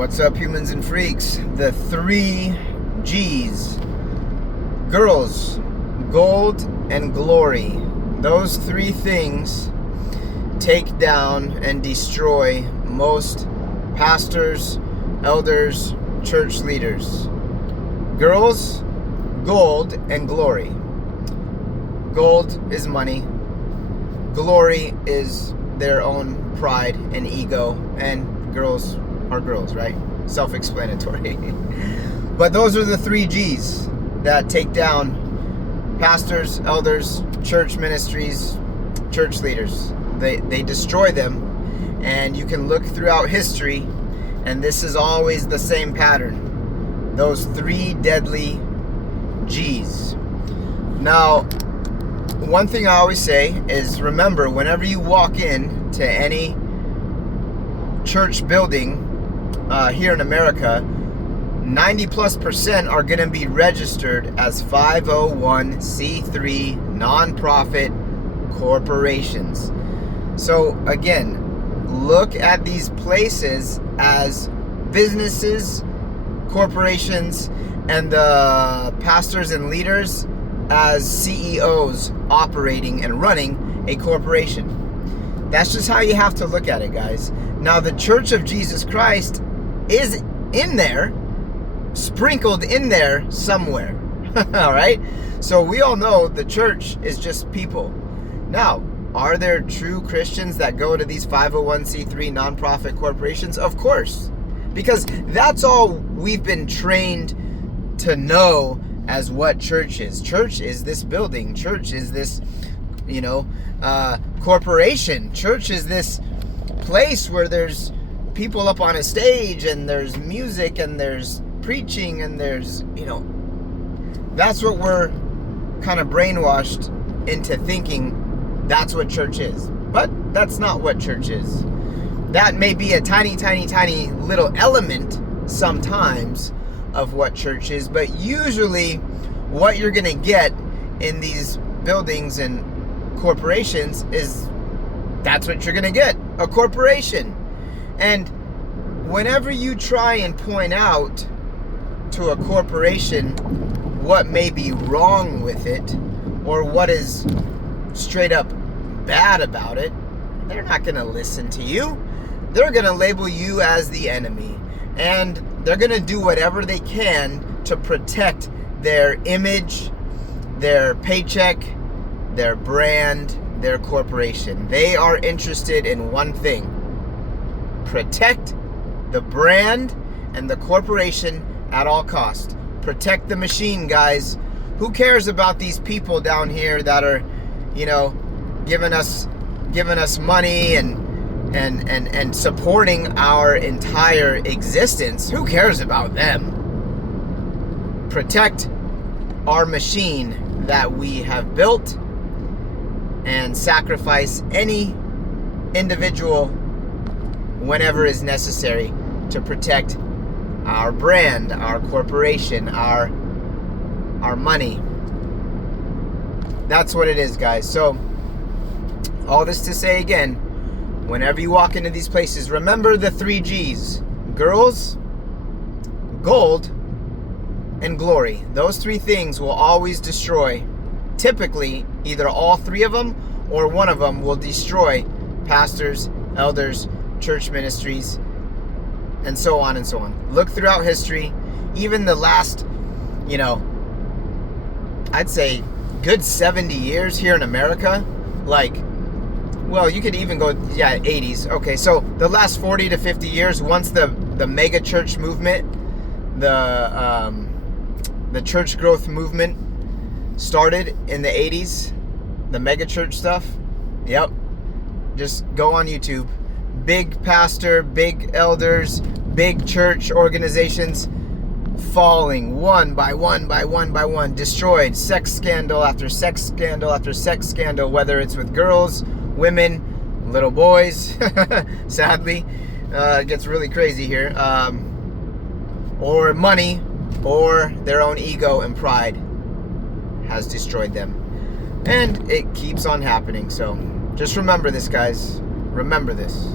What's up, humans and freaks? The 3 G's. Girls, gold, and glory. Those 3 things take down and destroy most pastors, elders, church leaders. Girls, gold, and glory. Gold is money. Glory is their own pride and ego. And girls are girls, right? Self-explanatory. But those are the 3 G's that take down pastors, elders, church ministries, church leaders. They destroy them, and you can look throughout history, and this is always the same pattern. Those 3 deadly G's. Now, one thing I always say is, remember, whenever you walk in to any church building here in America, 90+% are going to be registered as 501c3 nonprofit corporations. So again, look at these places as businesses, corporations, and the pastors and leaders as CEOs operating and running a corporation. That's just how you have to look at it, guys. Now, the Church of Jesus Christ is in there, sprinkled in there somewhere. All right? So we all know the church is just people. Now, are there true Christians that go to these 501c3 nonprofit corporations? Of course. Because that's all we've been trained to know as what church is. Church is this building. Church is this, corporation. Church is this place where there's people up on a stage and there's music and there's preaching and there's, that's what we're kind of brainwashed into thinking that's what church is. But that's not what church is. That may be a tiny, tiny, tiny little element sometimes of what church is, but usually what you're going to get in these buildings and corporations is that's what you're going to get, a corporation. And whenever you try and point out to a corporation what may be wrong with it or what is straight up bad about it, they're not going to listen to you. They're going to label you as the enemy. And they're going to do whatever they can to protect their image, their paycheck, their brand, their corporation. They are interested in one thing: protect the brand and the corporation at all cost. Protect the machine, guys. Who cares about these people down here that are, giving us money and supporting our entire existence? Who cares about them? Protect our machine that we have built and sacrifice any individual whenever is necessary to protect our brand, our corporation, our money. That's what it is, guys. So, all this to say again, whenever you walk into these places, remember the 3 G's. Girls, gold, and glory. Those 3 things will always destroy. Typically, either all 3 of them or one of them will destroy pastors, elders, church ministries, and so on and so on. Look throughout history, even the last, I'd say good 70 years here in America, you could even go, 80s. Okay, so the last 40 to 50 years, once the mega church movement, the church growth movement started in the 80s, the mega church stuff, yep, just go on YouTube. Big pastor, big elders, big church organizations falling one by one by one by one, destroyed. Sex scandal after sex scandal after sex scandal, whether it's with girls, women, little boys, sadly, it gets really crazy here, or money, or their own ego and pride has destroyed them. And it keeps on happening. So just remember this, guys. Remember this.